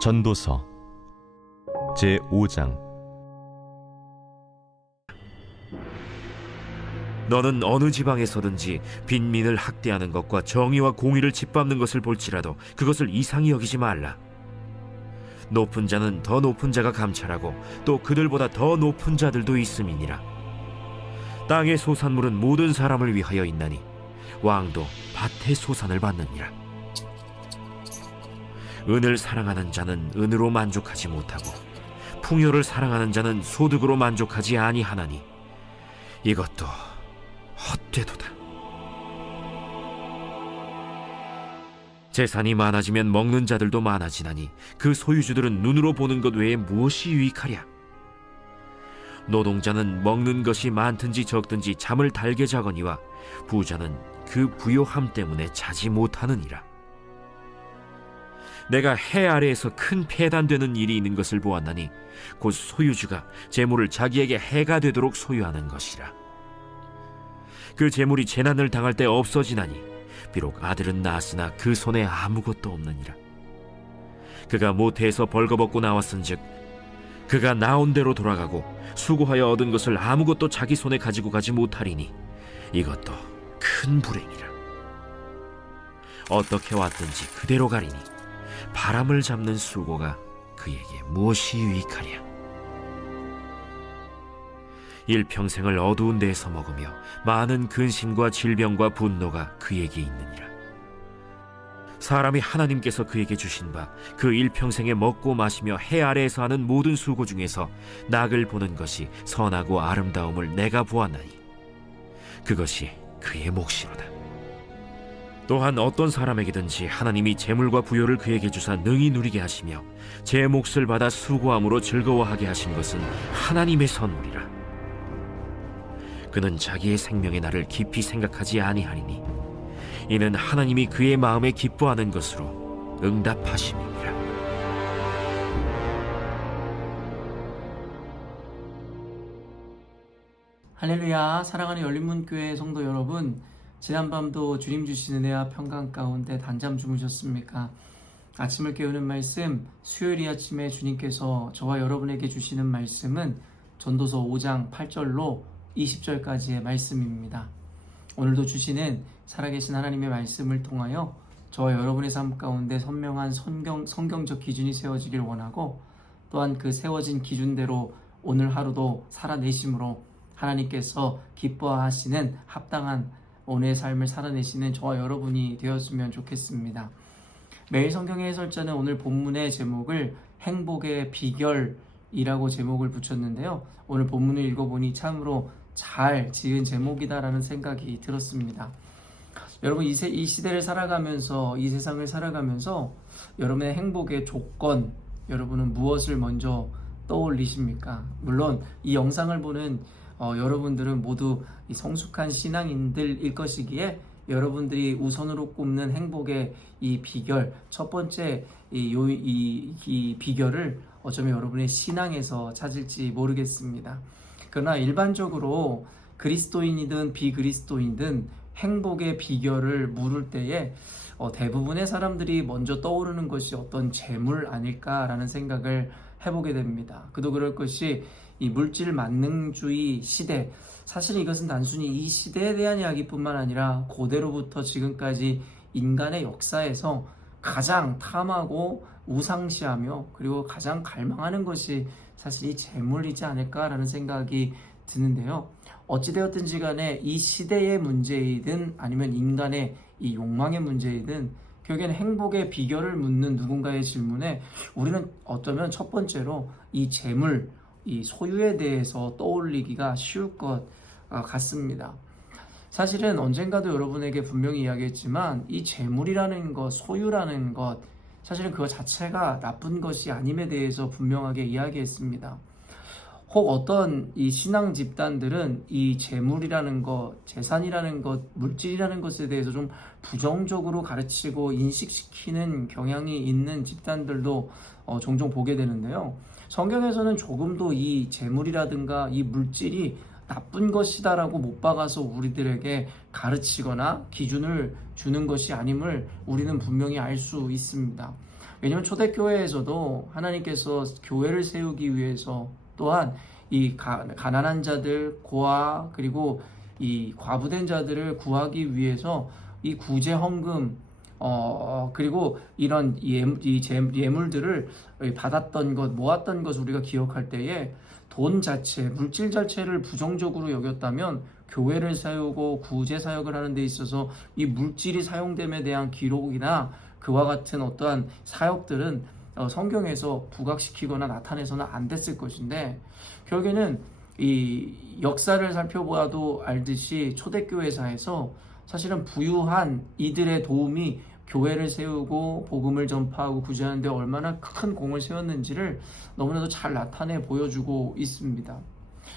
전도서 제5장. 너는 어느 지방에서든지 빈민을 학대하는 것과 정의와 공의를 짓밟는 것을 볼지라도 그것을 이상히 여기지 말라. 높은 자는 더 높은 자가 감찰하고 또 그들보다 더 높은 자들도 있음이니라. 땅의 소산물은 모든 사람을 위하여 있나니 왕도 밭의 소산을 받느니라. 은을 사랑하는 자는 은으로 만족하지 못하고 풍요를 사랑하는 자는 소득으로 만족하지 아니하나니 이것도 헛되도다. 재산이 많아지면 먹는 자들도 많아지나니 그 소유주들은 눈으로 보는 것 외에 무엇이 유익하랴? 노동자는 먹는 것이 많든지 적든지 잠을 달게 자거니와 부자는 그 부요함 때문에 자지 못하느니라. 내가 해 아래에서 큰 폐단되는 일이 있는 것을 보았나니 곧 소유주가 재물을 자기에게 해가 되도록 소유하는 것이라. 그 재물이 재난을 당할 때 없어지나니 비록 아들은 낳았으나 그 손에 아무것도 없느니라. 그가 모태에서 벌거벗고 나왔은즉 그가 나온 대로 돌아가고 수고하여 얻은 것을 아무것도 자기 손에 가지고 가지 못하리니 이것도 큰 불행이라. 어떻게 왔든지 그대로 가리니 바람을 잡는 수고가 그에게 무엇이 유익하랴? 일평생을 어두운 데에서 먹으며 많은 근심과 질병과 분노가 그에게 있느니라. 사람이 하나님께서 그에게 주신 바 그 일평생에 먹고 마시며 해 아래에서 하는 모든 수고 중에서 낙을 보는 것이 선하고 아름다움을 내가 보았나니 그것이 그의 몫이로다. 또한 어떤 사람에게든지 하나님이 재물과 부요를 그에게 주사 능히 누리게 하시며 제 몫을 받아 수고함으로 즐거워하게 하신 것은 하나님의 선물이라. 그는 자기의 생명의 날을 깊이 생각하지 아니하리니 이는 하나님이 그의 마음에 기뻐하는 것으로 응답하심이니라. 할렐루야. 사랑하는 열린문교회 성도 여러분, 지난밤도 주님 주신 은혜와 평강 가운데 단잠 주무셨습니까? 아침을 깨우는 말씀, 수요일 이 아침에 주님께서 저와 여러분에게 주시는 말씀은 전도서 5장 8절로 20절까지의 말씀입니다. 오늘도 주시는 살아계신 하나님의 말씀을 통하여 저와 여러분의 삶 가운데 선명한 성경적 기준이 세워지길 원하고, 또한 그 세워진 기준대로 오늘 하루도 살아내심으로 하나님께서 기뻐하시는 합당한 오늘의 삶을 살아내시는 저와 여러분이 되었으면 좋겠습니다. 매일 성경의 해설자는 오늘 본문의 제목을 행복의 비결이라고 제목을 붙였는데요. 오늘 본문을 읽어보니 참으로 잘 지은 제목이다라는 생각이 들었습니다. 여러분, 이 시대를 살아가면서, 이 세상을 살아가면서 여러분의 행복의 조건, 여러분은 무엇을 먼저 떠올리십니까? 물론 이 영상을 보는 여러분들은 모두 이 성숙한 신앙인들일 것이기에 여러분들이 우선으로 꼽는 행복의 이 비결, 첫 번째 이 비결을 어쩌면 여러분의 신앙에서 찾을지 모르겠습니다. 그러나 일반적으로 그리스도인이든 비그리스도인이든 행복의 비결을 물을 때에 대부분의 사람들이 먼저 떠오르는 것이 어떤 재물 아닐까라는 생각을 해보게 됩니다. 그도 그럴 것이 이 물질 만능주의 시대, 사실 이것은 단순히 이 시대에 대한 이야기뿐만 아니라 고대로부터 지금까지 인간의 역사에서 가장 탐하고 우상시하며 그리고 가장 갈망하는 것이 사실 이 재물이지 않을까라는 생각이 드는데요. 어찌되었든지 간에 이 시대의 문제이든 아니면 인간의 이 욕망의 문제이든 결국에는 행복의 비결을 묻는 누군가의 질문에 우리는 어쩌면 첫 번째로 이 재물, 이 소유에 대해서 떠올리기가 쉬울 것 같습니다. 사실은 언젠가도 여러분에게 분명히 이야기했지만 이 재물이라는 것, 소유라는 것, 사실은 그것 자체가 나쁜 것이 아님에 대해서 분명하게 이야기했습니다. 혹 어떤 이 신앙 집단들은 이 재물이라는 것, 재산이라는 것, 물질이라는 것에 대해서 좀 부정적으로 가르치고 인식시키는 경향이 있는 집단들도 종종 보게 되는데요. 성경에서는 조금도 이 재물이라든가 이 물질이 나쁜 것이다라고 못 박아서 우리들에게 가르치거나 기준을 주는 것이 아님을 우리는 분명히 알 수 있습니다. 왜냐하면 초대교회에서도 하나님께서 교회를 세우기 위해서 또한 이 가난한 자들, 고아, 그리고 이 과부된 자들을 구하기 위해서 이 구제 헌금, 그리고 이런 예물들을 받았던 것, 모았던 것을 우리가 기억할 때에 돈 자체, 물질 자체를 부정적으로 여겼다면 교회를 세우고 구제 사역을 하는 데 있어서 이 물질이 사용됨에 대한 기록이나 그와 같은 어떠한 사역들은 성경에서 부각시키거나 나타내서는 안 됐을 것인데, 결국에는 이 역사를 살펴보아도 알듯이 초대교회사에서 사실은 부유한 이들의 도움이 교회를 세우고 복음을 전파하고 구제하는 데 얼마나 큰 공을 세웠는지를 너무나도 잘 나타내 보여주고 있습니다.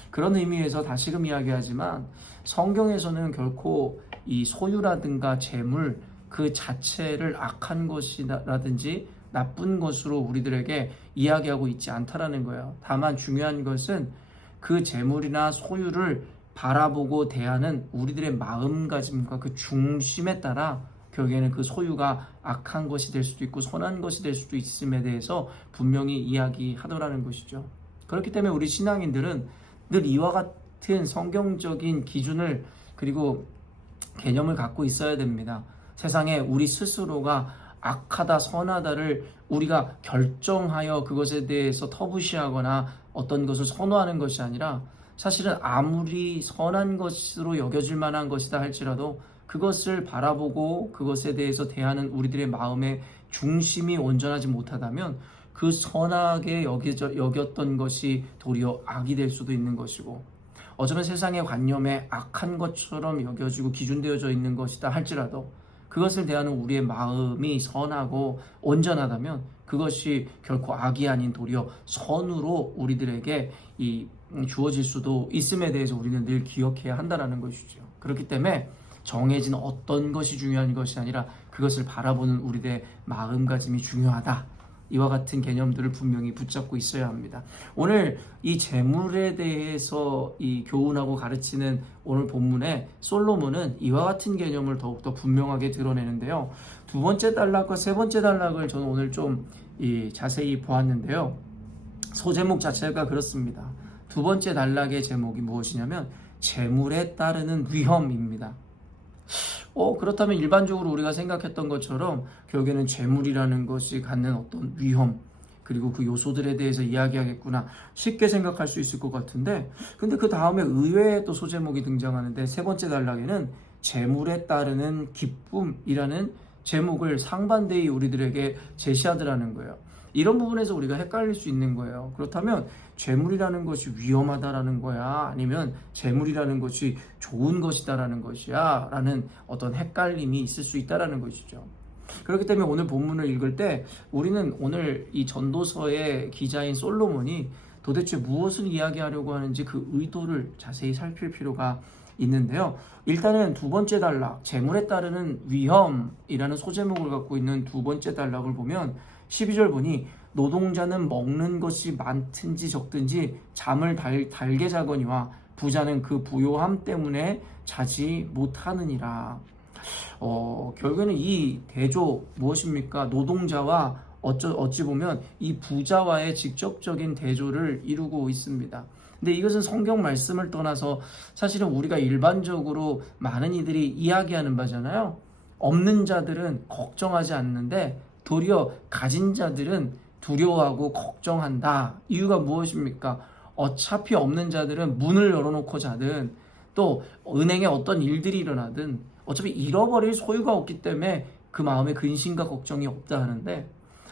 그런 의미에서 다시금 이야기하지만 성경에서는 결코 이 소유라든가 재물 그 자체를 악한 것이라든지 나쁜 것으로 우리들에게 이야기하고 있지 않다라는 거예요. 다만 중요한 것은 그 재물이나 소유를 바라보고 대하는 우리들의 마음가짐과 그 중심에 따라 결국에는 그 소유가 악한 것이 될 수도 있고 선한 것이 될 수도 있음에 대해서 분명히 이야기하더라는 것이죠. 그렇기 때문에 우리 신앙인들은 늘 이와 같은 성경적인 기준을 그리고 개념을 갖고 있어야 됩니다. 세상에 우리 스스로가 악하다 선하다를 우리가 결정하여 그것에 대해서 터부시하거나 어떤 것을 선호하는 것이 아니라, 사실은 아무리 선한 것으로 여겨질 만한 것이다 할지라도 그것을 바라보고 그것에 대해서 대하는 우리들의 마음의 중심이 온전하지 못하다면 그 선하게 여겼던 것이 도리어 악이 될 수도 있는 것이고, 어쩌면 세상의 관념에 악한 것처럼 여겨지고 기준되어져 있는 것이다 할지라도 그것을 대하는 우리의 마음이 선하고 온전하다면 그것이 결코 악이 아닌 도리어 선으로 우리들에게 주어질 수도 있음에 대해서 우리는 늘 기억해야 한다는 것이죠. 그렇기 때문에 정해진 어떤 것이 중요한 것이 아니라 그것을 바라보는 우리의 마음가짐이 중요하다. 이와 같은 개념들을 분명히 붙잡고 있어야 합니다. 오늘 이 재물에 대해서 이 교훈하고 가르치는 오늘 본문에 솔로몬은 이와 같은 개념을 더욱더 분명하게 드러내는데요. 두 번째 단락과 세 번째 단락을 저는 오늘 좀 자세히 보았는데요. 소제목 자체가 그렇습니다. 두 번째 단락의 제목이 무엇이냐면 재물에 따르는 위험입니다. 그렇다면 일반적으로 우리가 생각했던 것처럼 결국에는 재물이라는 것이 갖는 어떤 위험, 그리고 그 요소들에 대해서 이야기하겠구나 쉽게 생각할 수 있을 것 같은데, 근데 그 다음에 의외의 또 소제목이 등장하는데 세 번째 단락에는 재물에 따르는 기쁨이라는 제목을 상반되이 우리들에게 제시하더라는 거예요. 이런 부분에서 우리가 헷갈릴 수 있는 거예요. 그렇다면 재물이라는 것이 위험하다라는 거야? 아니면 재물이라는 것이 좋은 것이다라는 것이야? 라는 어떤 헷갈림이 있을 수 있다라는 것이죠. 그렇기 때문에 오늘 본문을 읽을 때 우리는 오늘 이 전도서의 기자인 솔로몬이 도대체 무엇을 이야기하려고 하는지 그 의도를 자세히 살필 필요가 있는데요. 일단은 두 번째 단락, 재물에 따르는 위험이라는 소제목을 갖고 있는 두 번째 단락을 보면 12절 보니 노동자는 먹는 것이 많든지 적든지 잠을 달게 자거니와 부자는 그 부요함 때문에 자지 못하느니라. 결국에는 이 대조 무엇입니까? 노동자와 어찌 보면 이 부자와의 직접적인 대조를 이루고 있습니다. 근데 이것은 성경 말씀을 떠나서 사실은 우리가 일반적으로 많은 이들이 이야기하는 바잖아요. 없는 자들은 걱정하지 않는데 도리어 가진 자들은 두려워하고 걱정한다. 이유가 무엇입니까? 어차피 없는 자들은 문을 열어놓고 자든 또 은행에 어떤 일들이 일어나든 어차피 잃어버릴 소유가 없기 때문에 그 마음에 근심과 걱정이 없다 하는데,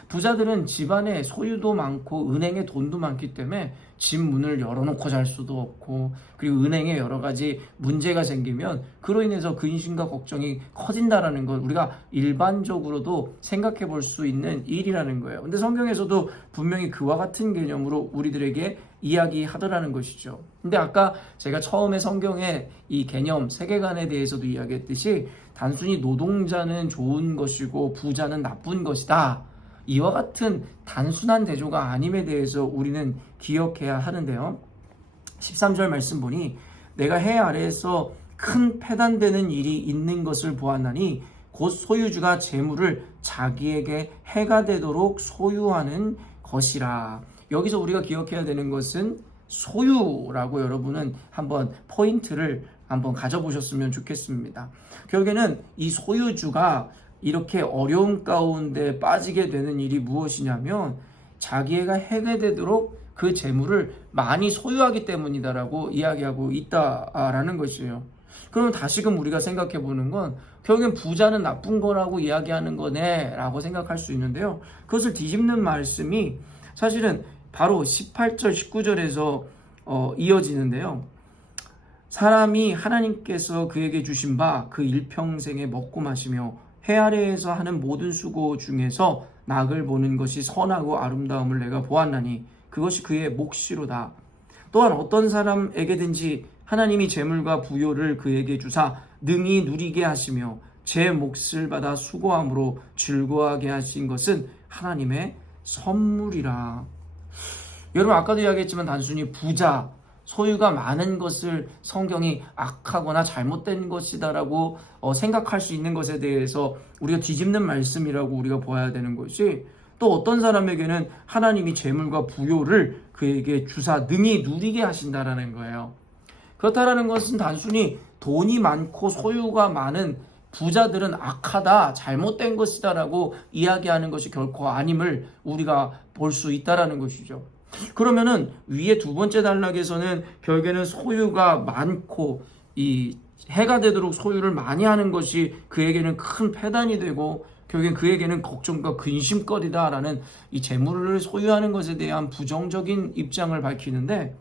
부자들은 집안에 소유도 많고 은행에 돈도 많기 때문에 집 문을 열어놓고 잘 수도 없고, 그리고 은행에 여러 가지 문제가 생기면 그로 인해서 근심과 걱정이 커진다라는 걸 우리가 일반적으로도 생각해 볼 수 있는 일이라는 거예요. 근데 성경에서도 분명히 그와 같은 개념으로 우리들에게 이야기하더라는 것이죠. 근데 아까 제가 처음에 성경의 이 개념, 세계관에 대해서도 이야기했듯이 단순히 노동자는 좋은 것이고 부자는 나쁜 것이다, 이와 같은 단순한 대조가 아님에 대해서 우리는 기억해야 하는데요. 13절 말씀 보니 내가 해 아래에서 큰 패단되는 일이 있는 것을 보았나니 곧 소유주가 재물을 자기에게 해가 되도록 소유하는 것이라. 여기서 우리가 기억해야 되는 것은 소유라고 여러분은 한번 포인트를 한번 가져보셨으면 좋겠습니다. 결국에는 이 소유주가 이렇게 어려움 가운데 빠지게 되는 일이 무엇이냐면 자기가 해가 되도록 그 재물을 많이 소유하기 때문이다라고 이야기하고 있다라는 것이에요. 그러면 다시금 우리가 생각해 보는 건 결국엔 부자는 나쁜 거라고 이야기하는 거네 라고 생각할 수 있는데요. 그것을 뒤집는 말씀이 사실은 바로 18절 19절에서 이어지는데요. 사람이 하나님께서 그에게 주신 바 그 일평생에 먹고 마시며 해 아래에서 하는 모든 수고 중에서 낙을 보는 것이 선하고 아름다움을 내가 보았나니 그것이 그의 몫이로다. 또한 어떤 사람에게든지 하나님이 재물과 부요를 그에게 주사 능히 누리게 하시며 제 몫을 받아 수고함으로 즐거워하게 하신 것은 하나님의 선물이라. 여러분 아까도 이야기했지만 단순히 부자, 소유가 많은 것을 성경이 악하거나 잘못된 것이다라고 생각할 수 있는 것에 대해서 우리가 뒤집는 말씀이라고 우리가 보아야 되는 것이, 또 어떤 사람에게는 하나님이 재물과 부요를 그에게 주사 능히 누리게 하신다라는 거예요. 그렇다라는 것은 단순히 돈이 많고 소유가 많은 부자들은 악하다, 잘못된 것이다라고 이야기하는 것이 결코 아님을 우리가 볼 수 있다라는 것이죠. 그러면은 위에 두 번째 단락에서는 결국에는 소유가 많고 이 해가 되도록 소유를 많이 하는 것이 그에게는 큰 패단이 되고 결국엔 그에게는 걱정과 근심거리다라는 이 재물을 소유하는 것에 대한 부정적인 입장을 밝히는데,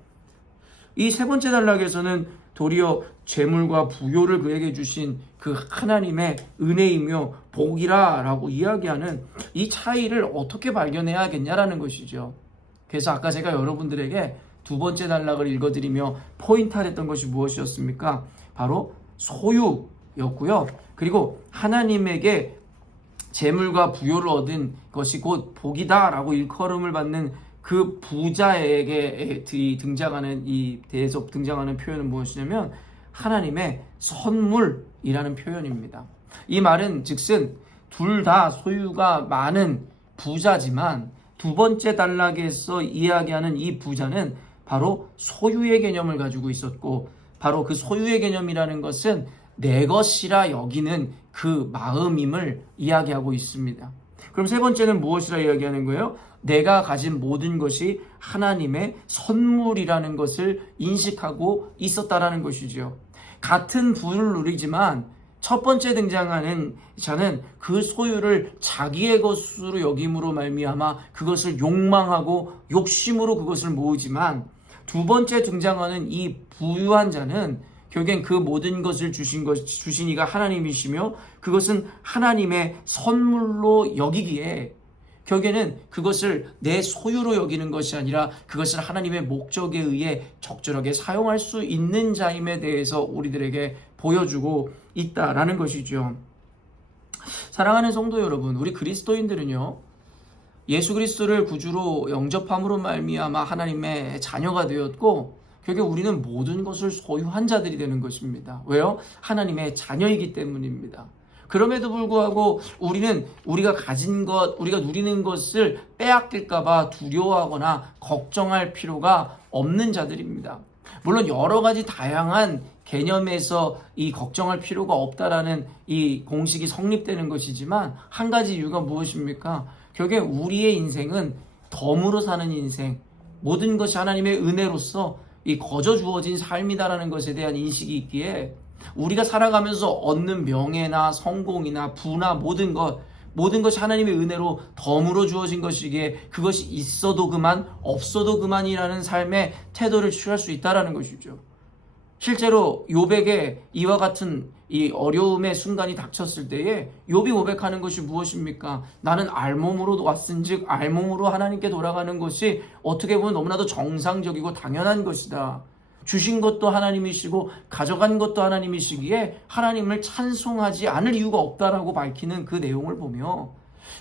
이 세 번째 단락에서는 도리어 재물과 부요를 그에게 주신 그 하나님의 은혜이며 복이라라고 이야기하는 이 차이를 어떻게 발견해야겠냐라는 것이죠. 그래서 아까 제가 여러분들에게 두 번째 단락을 읽어드리며 포인트했던 것이 무엇이었습니까? 바로 소유였고요. 그리고 하나님에게 재물과 부요를 얻은 것이 곧 복이다라고 일컬음을 받는 그 부자에게 등장하는 이 대에서 등장하는 표현은 무엇이냐면 하나님의 선물이라는 표현입니다. 이 말은 즉슨 둘 다 소유가 많은 부자지만 두 번째 단락에서 이야기하는 이 부자는 바로 소유의 개념을 가지고 있었고, 바로 그 소유의 개념이라는 것은 내 것이라 여기는 그 마음임을 이야기하고 있습니다. 그럼 세 번째는 무엇이라 이야기하는 거예요? 내가 가진 모든 것이 하나님의 선물이라는 것을 인식하고 있었다라는 것이죠. 같은 부를 누리지만 첫 번째 등장하는 자는 그 소유를 자기의 것으로 여김으로 말미암아 그것을 욕망하고 욕심으로 그것을 모으지만, 두 번째 등장하는 이 부유한 자는 결국엔 그 모든 것을 주신 이가 하나님이시며 그것은 하나님의 선물로 여기기에 결국에는 그것을 내 소유로 여기는 것이 아니라 그것을 하나님의 목적에 의해 적절하게 사용할 수 있는 자임에 대해서 우리들에게 보여주고 있다라는 것이죠. 사랑하는 성도 여러분, 우리 그리스도인들은요, 예수 그리스도를 구주로 영접함으로 말미암아 하나님의 자녀가 되었고 결국 우리는 모든 것을 소유한 자들이 되는 것입니다. 왜요? 하나님의 자녀이기 때문입니다. 그럼에도 불구하고 우리는 우리가 가진 것, 우리가 누리는 것을 빼앗길까봐 두려워하거나 걱정할 필요가 없는 자들입니다. 물론 여러 가지 다양한 개념에서 이 걱정할 필요가 없다라는 이 공식이 성립되는 것이지만 한 가지 이유가 무엇입니까? 결국에 우리의 인생은 덤으로 사는 인생, 모든 것이 하나님의 은혜로서 이 거저 주어진 삶이다라는 것에 대한 인식이 있기에 우리가 살아가면서 얻는 명예나 성공이나 부나 모든 것이 하나님의 은혜로 덤으로 주어진 것이기에 그것이 있어도 그만 없어도 그만이라는 삶의 태도를 취할 수 있다라는 것이죠. 실제로 욥에게 이와 같은 이 어려움의 순간이 닥쳤을 때에 욥이 고백하는 것이 무엇입니까? 나는 알몸으로 왔은즉 알몸으로 하나님께 돌아가는 것이 어떻게 보면 너무나도 정상적이고 당연한 것이다. 주신 것도 하나님이시고 가져간 것도 하나님이시기에 하나님을 찬송하지 않을 이유가 없다라고 밝히는 그 내용을 보며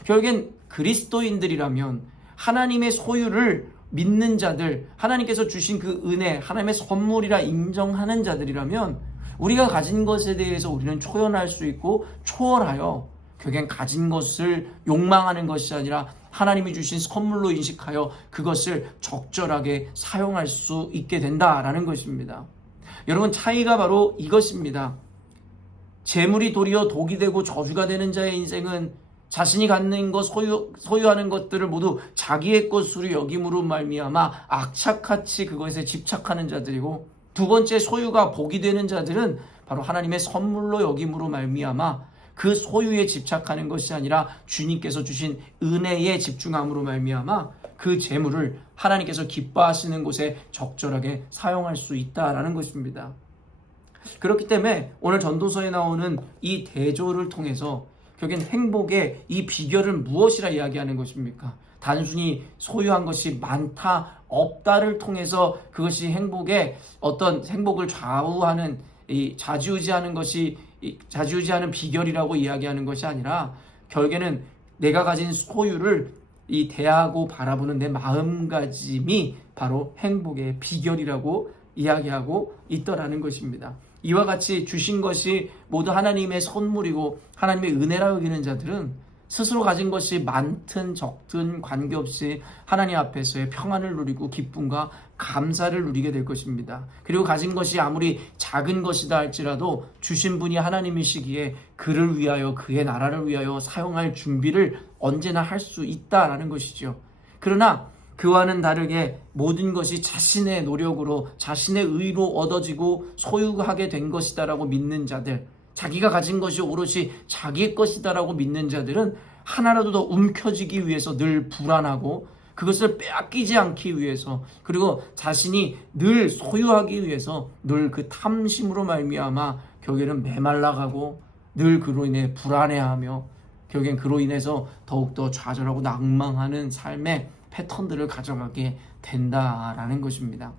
결국엔 그리스도인들이라면 하나님의 소유를 믿는 자들, 하나님께서 주신 그 은혜, 하나님의 선물이라 인정하는 자들이라면 우리가 가진 것에 대해서 우리는 초연할 수 있고 초월하여 결국엔 가진 것을 욕망하는 것이 아니라 하나님이 주신 선물로 인식하여 그것을 적절하게 사용할 수 있게 된다라는 것입니다. 여러분, 차이가 바로 이것입니다. 재물이 도리어 독이 되고 저주가 되는 자의 인생은 자신이 갖는 것, 소유하는 것들을 모두 자기의 것으로 여김으로 말미암아 악착같이 그것에 집착하는 자들이고, 두 번째 소유가 복이 되는 자들은 바로 하나님의 선물로 여김으로 말미암아 그 소유에 집착하는 것이 아니라 주님께서 주신 은혜에 집중함으로 말미암아 그 재물을 하나님께서 기뻐하시는 곳에 적절하게 사용할 수 있다라는 것입니다. 그렇기 때문에 오늘 전도서에 나오는 이 대조를 통해서 결국엔 행복의 이 비결을 무엇이라 이야기하는 것입니까? 단순히 소유한 것이 많다, 없다를 통해서 그것이 어떤 행복을 좌우하는, 좌지우지하는 비결이라고 이야기하는 것이 아니라, 결국에는 내가 가진 소유를 대하고 바라보는 내 마음가짐이 바로 행복의 비결이라고 이야기하고 있더라는 것입니다. 이와 같이 주신 것이 모두 하나님의 선물이고 하나님의 은혜라 여기는 자들은 스스로 가진 것이 많든 적든 관계없이 하나님 앞에서의 평안을 누리고 기쁨과 감사를 누리게 될 것입니다. 그리고 가진 것이 아무리 작은 것이다 할지라도 주신 분이 하나님이시기에 그를 위하여, 그의 나라를 위하여 사용할 준비를 언제나 할 수 있다라는 것이죠. 그러나 그와는 다르게 모든 것이 자신의 노력으로, 자신의 의로 얻어지고 소유하게 된 것이다라고 믿는 자들, 자기가 가진 것이 오롯이 자기의 것이다라고 믿는 자들은 하나라도 더 움켜쥐기 위해서 늘 불안하고, 그것을 빼앗기지 않기 위해서, 그리고 자신이 늘 소유하기 위해서 늘 그 탐심으로 말미암아 결국에는 메말라가고 늘 그로 인해 불안해하며 결국엔 그로 인해서 더욱더 좌절하고 낭망하는 삶의 패턴들을 가져가게 된다라는 것입니다.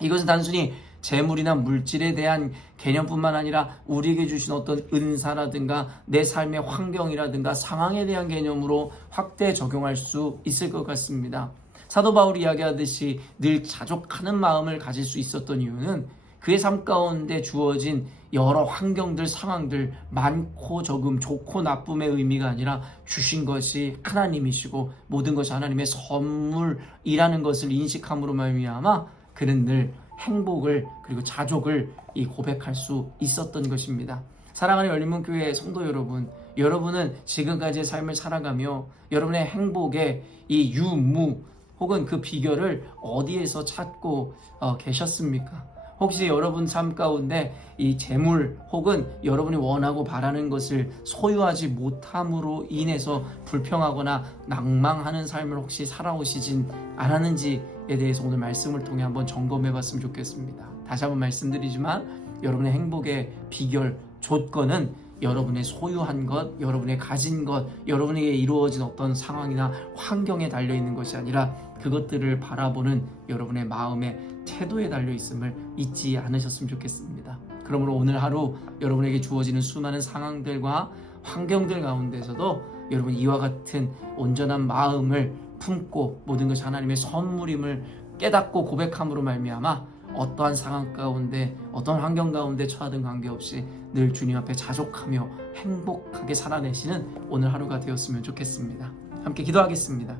이것은 단순히 재물이나 물질에 대한 개념뿐만 아니라 우리에게 주신 어떤 은사라든가 내 삶의 환경이라든가 상황에 대한 개념으로 확대 적용할 수 있을 것 같습니다. 사도 바울이 이야기하듯이 늘 자족하는 마음을 가질 수 있었던 이유는 그의 삶 가운데 주어진 여러 환경들, 상황들, 많고 적음, 좋고 나쁨의 의미가 아니라 주신 것이 하나님이시고 모든 것이 하나님의 선물이라는 것을 인식함으로 말미암아 그는 늘 행복을, 그리고 자족을 고백할 수 있었던 것입니다. 사랑하는 열린문교회 성도 여러분, 여러분은 지금까지의 삶을 살아가며 여러분의 행복의 이 유무 혹은 그 비결을 어디에서 찾고 계셨습니까? 혹시 여러분 삶 가운데 이 재물 혹은 여러분이 원하고 바라는 것을 소유하지 못함으로 인해서 불평하거나 낭망하는 삶을 혹시 살아오시진 않았는지에 대해서 오늘 말씀을 통해 한번 점검해 봤으면 좋겠습니다. 다시 한번 말씀드리지만 여러분의 행복의 비결, 조건은 여러분의 소유한 것, 여러분의 가진 것, 여러분에게 이루어진 어떤 상황이나 환경에 달려있는 것이 아니라 그것들을 바라보는 여러분의 마음의 태도에 달려있음을 잊지 않으셨으면 좋겠습니다. 그러므로 오늘 하루 여러분에게 주어지는 수많은 상황들과 환경들 가운데서도 여러분 이와 같은 온전한 마음을 품고 모든 것이 하나님의 선물임을 깨닫고 고백함으로 말미암아 어떠한 상황 가운데, 어떤 환경 가운데 처하든 관계없이 늘 주님 앞에 자족하며 행복하게 살아내시는 오늘 하루가 되었으면 좋겠습니다. 함께 기도하겠습니다.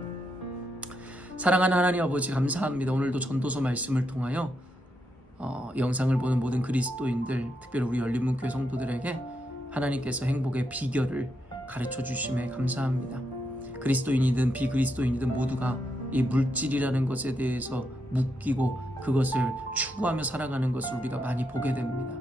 사랑하는 하나님 아버지, 감사합니다. 오늘도 전도서 말씀을 통하여 영상을 보는 모든 그리스도인들, 특별히 우리 열린문교회 성도들에게 하나님께서 행복의 비결을 가르쳐 주심에 감사합니다. 그리스도인이든 비그리스도인이든 모두가 이 물질이라는 것에 대해서 묶이고 그것을 추구하며 살아가는 것을 우리가 많이 보게 됩니다.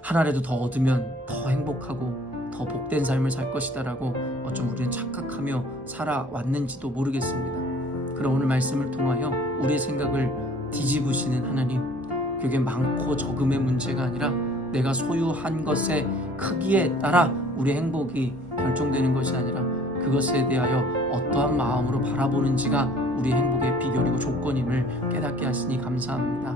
하나라도 더 얻으면 더 행복하고 더 복된 삶을 살 것이다라고 어쩜 우리는 착각하며 살아왔는지도 모르겠습니다. 그럼 오늘 말씀을 통하여 우리의 생각을 뒤집으시는 하나님, 그게 많고 적음의 문제가 아니라 내가 소유한 것의 크기에 따라 우리의 행복이 결정되는 것이 아니라 그것에 대하여 어떠한 마음으로 바라보는지가 우리의 행복의 비결이고 조건임을 깨닫게 하시니 감사합니다.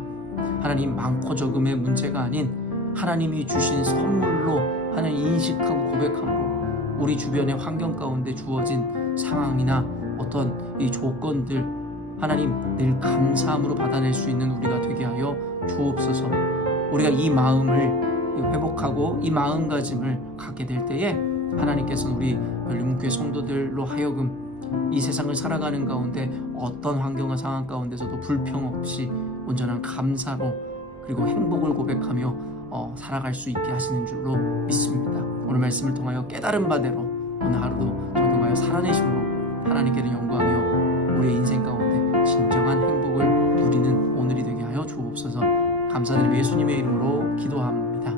하나님, 많고 적음의 문제가 아닌 하나님이 주신 선물로 하나님 인식하고 고백함으로 우리 주변의 환경 가운데 주어진 상황이나 어떤 이 조건들 하나님 늘 감사함으로 받아낼 수 있는 우리가 되게 하여 주옵소서. 우리가 이 마음을 회복하고 이 마음가짐을 갖게 될 때에 하나님께서는 우리 열린문교회 성도들로 하여금 이 세상을 살아가는 가운데 어떤 환경과 상황 가운데서도 불평 없이 온전한 감사로 그리고 행복을 고백하며 살아갈 수 있게 하시는 줄로 믿습니다. 오늘 말씀을 통하여 깨달은 바대로 오늘 하루도 적용하여 살아내심으로 하나님께는 영광이요 우리의 인생 가운데 진정한 행복을 누리는 오늘이 되게 하여 주옵소서. 감사드리며 예수님의 이름으로 기도합니다.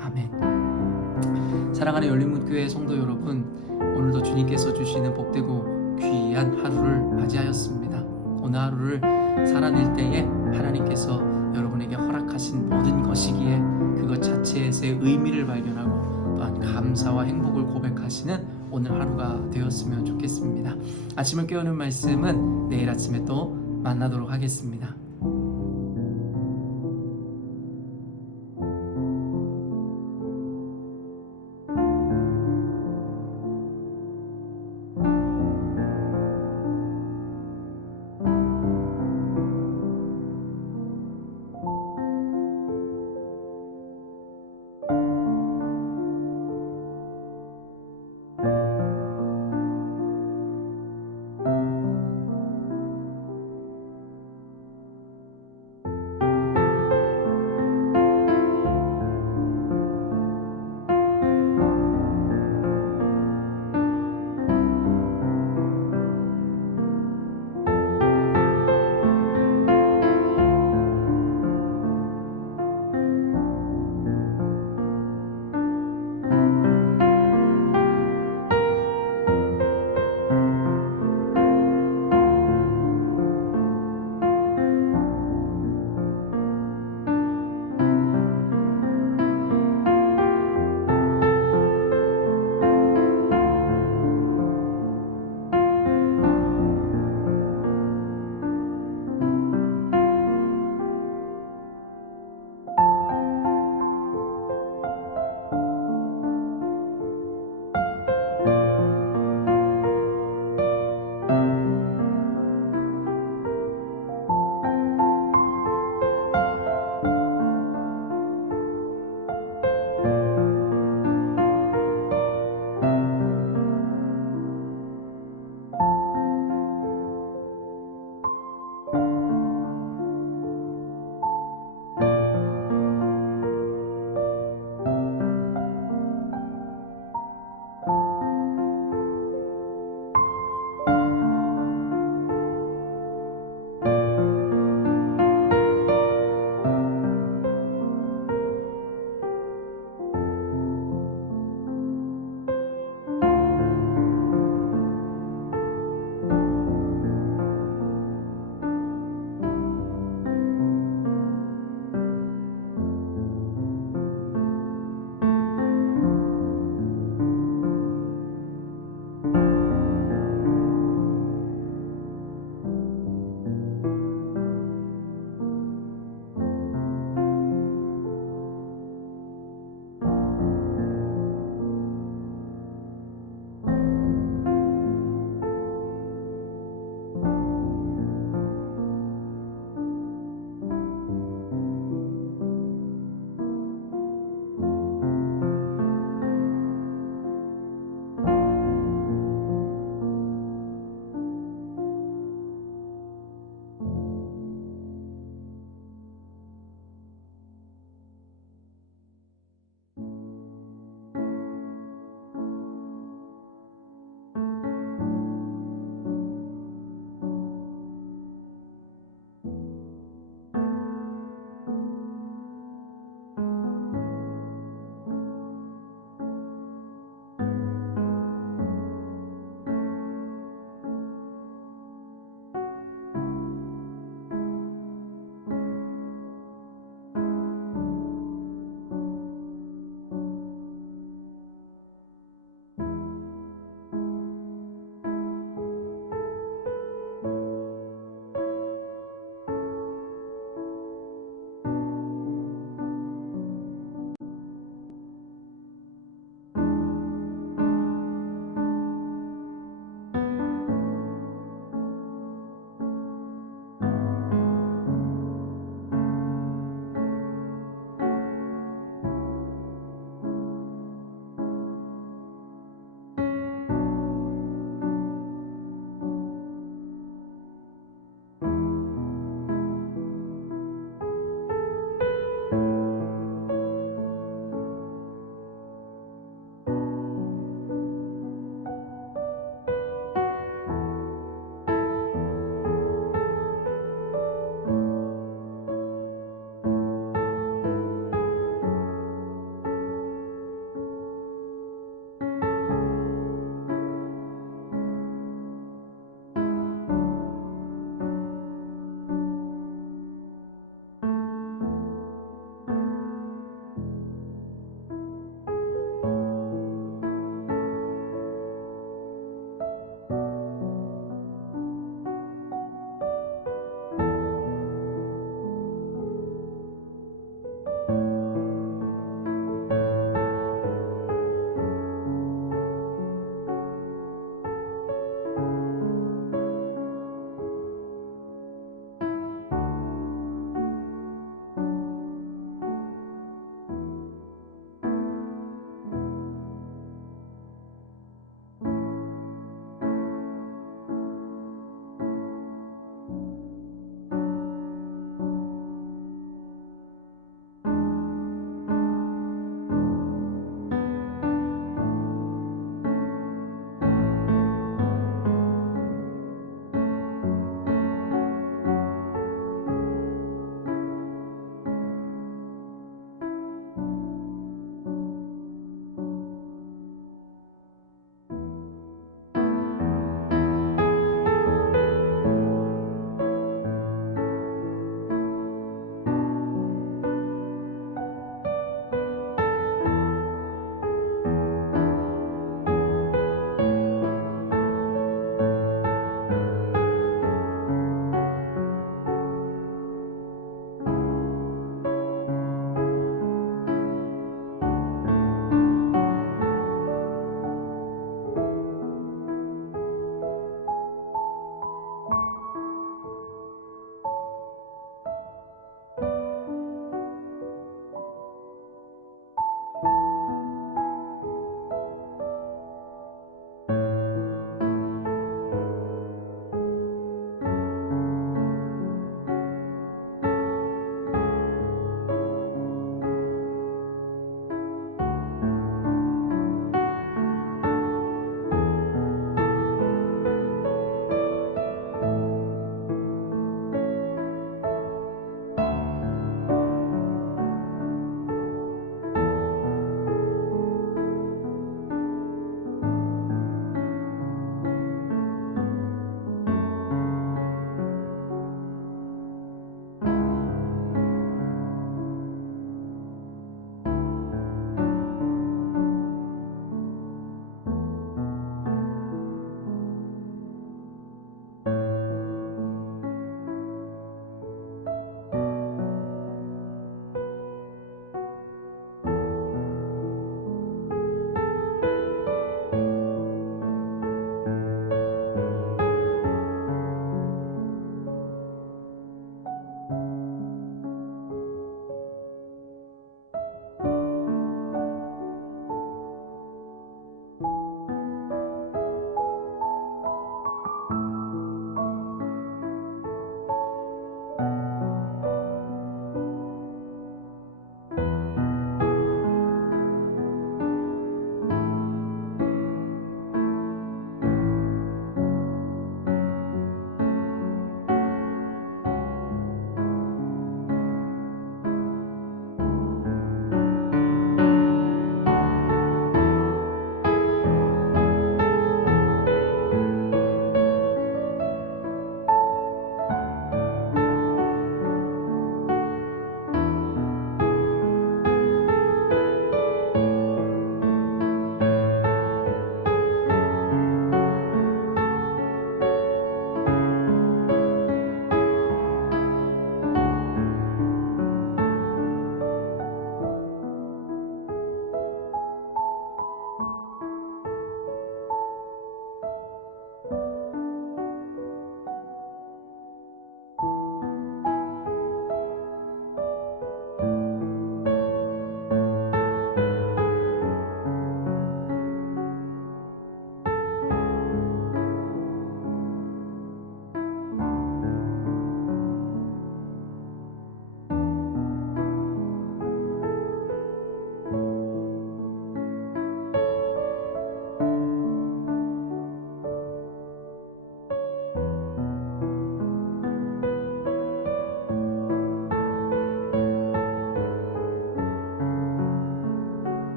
아멘. 사랑하는 열린문교회 성도 여러분, 오늘도 주님께서 주시는 복되고 귀한 하루를 맞이하였습니다. 오늘 하루를 살아낼 때에 하나님께서 여러분에게 허락하신 모든 것이기에 그것 자체에서의 의미를 발견하고 또한 감사와 행복을 고백하시는 오늘 하루가 되었으면 좋겠습니다. 아침을 깨우는 말씀은 내일 아침에 또 만나도록 하겠습니다.